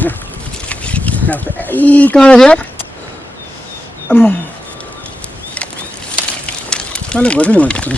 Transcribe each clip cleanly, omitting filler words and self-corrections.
ई कहाँ है यार मैंने घोड़े नहीं मारते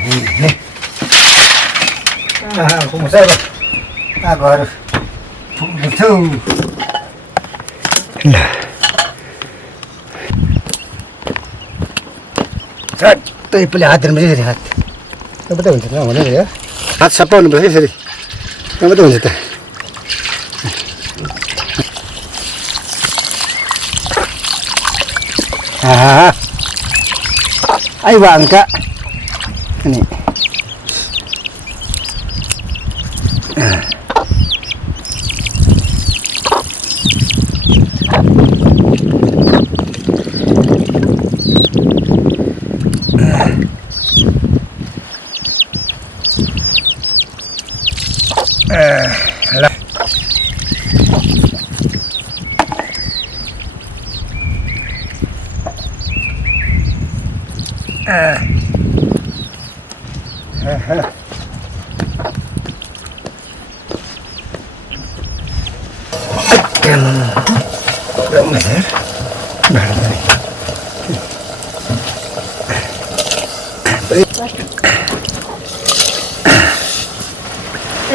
ठीक है không sao đâu gọi phụ thương tôi boleh hadir macam ni hat apa betul macam mana ya hat siapa ni boleh sini apa betul macam ai bang kak ini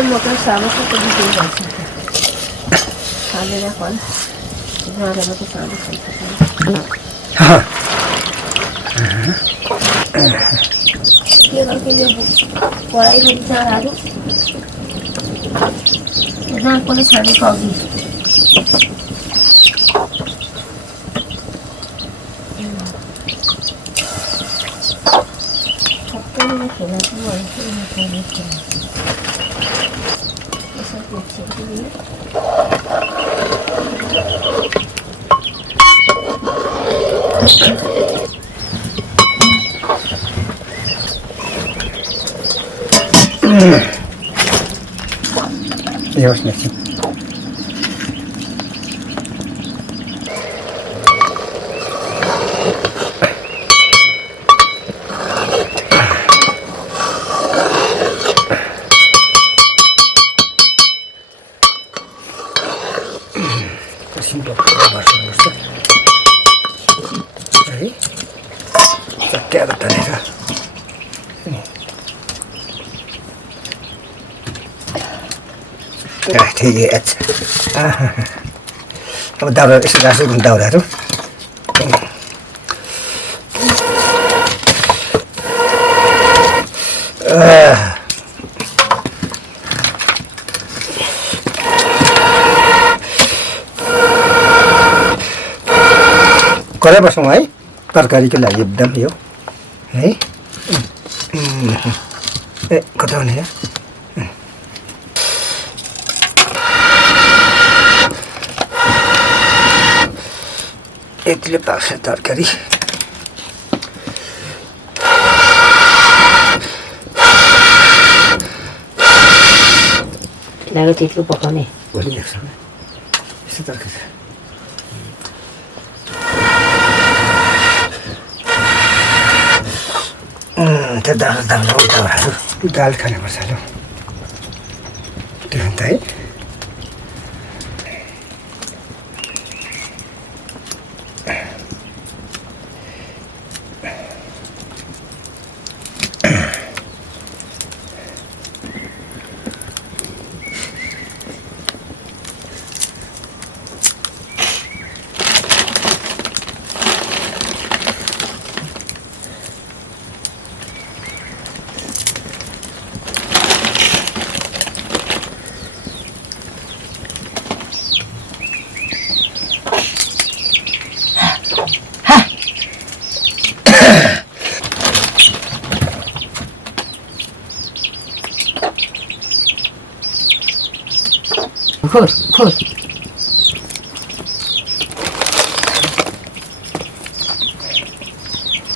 motor sama sa pagiging basa. Kala na ko. Nara na ko sama sa ito. Kaya lang kayo wala ibang sarado. Nara ko na sarado kagi. Kapag na sila, buwan sila na sila. Ya hoş nesin? क्या बता देगा ठीक है अच्छा अब दाउरा यसो राख्छु दाउराहरू करे बसौँ है तरकारीको लागि एकदम यो है ए कता हुने यतिले पाक्छ तरकारी लाग्यो त्यत्रो पकाउने भोलि देख्छ यस्तो तरकारी त्यो दाल खानुपर्छ ल त्यो अन्त है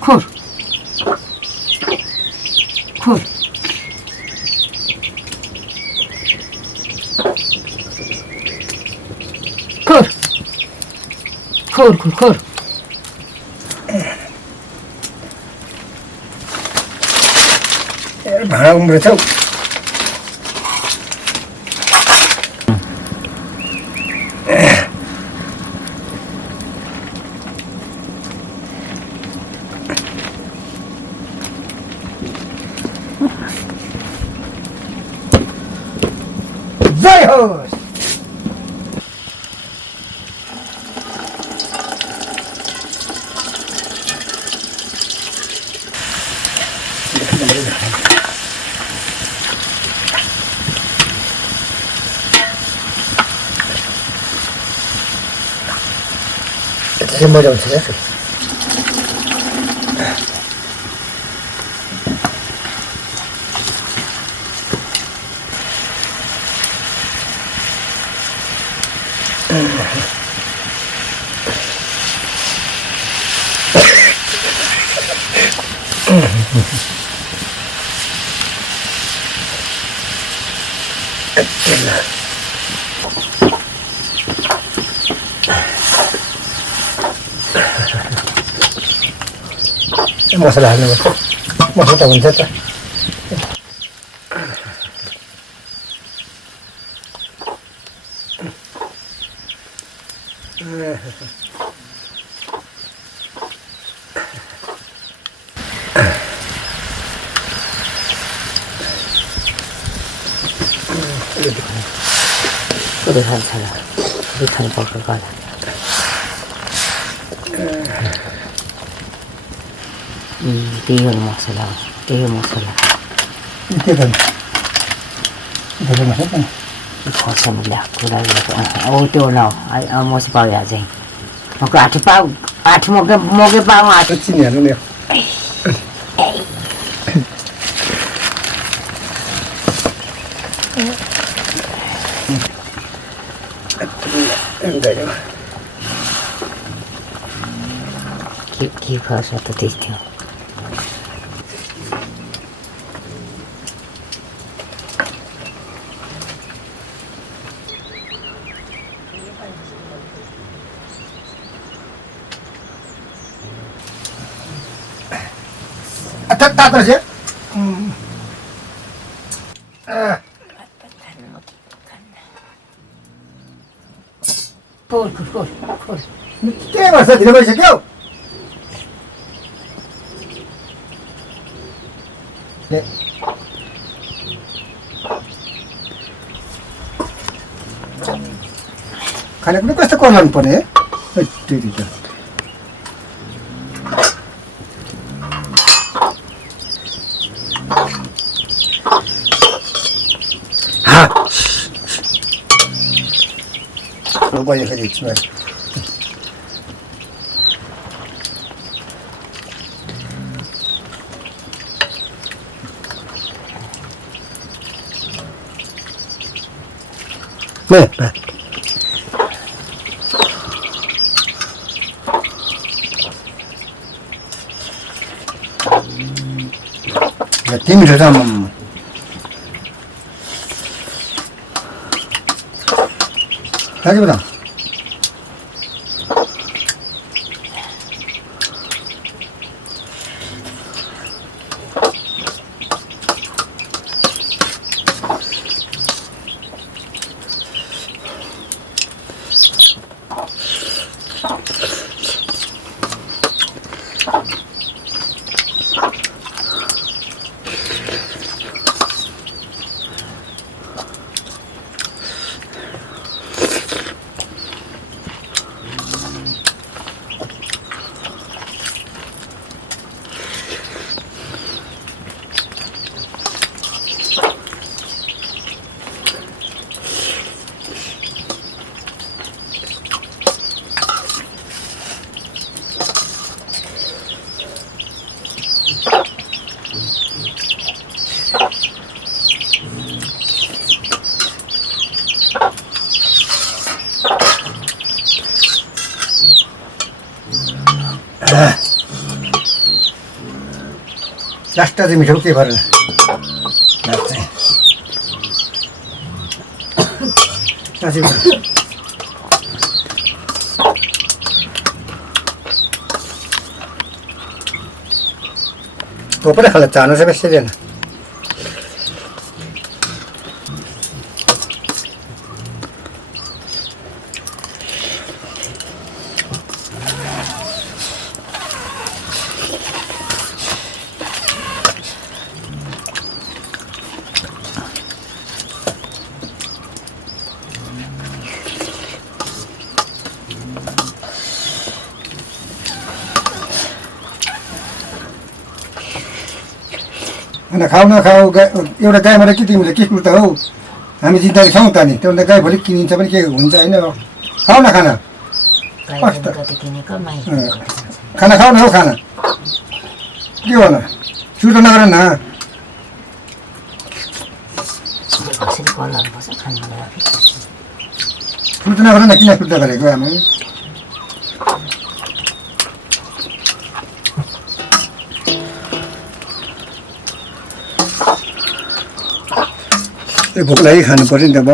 खोर खोर खोर खोर खोर खोर भाँडा उम्रेछ हौ जय होस् त्यसै मजा आउँछ क्या फेरि मसला हाल्नुपर्छ मसला त हुन्छ त उयो खान्छ ल उयो खानु पर्छ गला त्यही हो मसला त्यही हो मसला के गर्नु धेरै मसला खोर्सानी ल्याएको कुरा ओ त्यो न मसी पाउ चाहिँ मको आठी पाउ आठी मकै पाउ आठी चिनी हाल्नु नि के खर्च त त्यस्तै हो तातो रहेछ खोर खोर खोर खोर के गर्छ ढिलो भइसक्यो खानेकुरा कस्तो कराउनु पर्ने है त्यति त गयो फेरि तिमी छ खाने बता लास्ट चाहिँ मिठो के भएर लास्ट चाहिँ साँच्चै थोपरै खाला चाहनु चाहिँ बेसी होइन अन्त खाऊ नखाऊ एउटा गाईबाट के तिमीले के कुरो त हौ हामी जिन्दगी छौँ त नि त्यो गाई भोलि किनिन्छ पनि के हुन्छ होइन खाऊ न खाना खाना खाऊ न हौ खाना के होला सुर्ता नगर न सुर्ता नगर न किन सुर्ता गरेको आमा भोक लागि खानु पर्यो नि त अब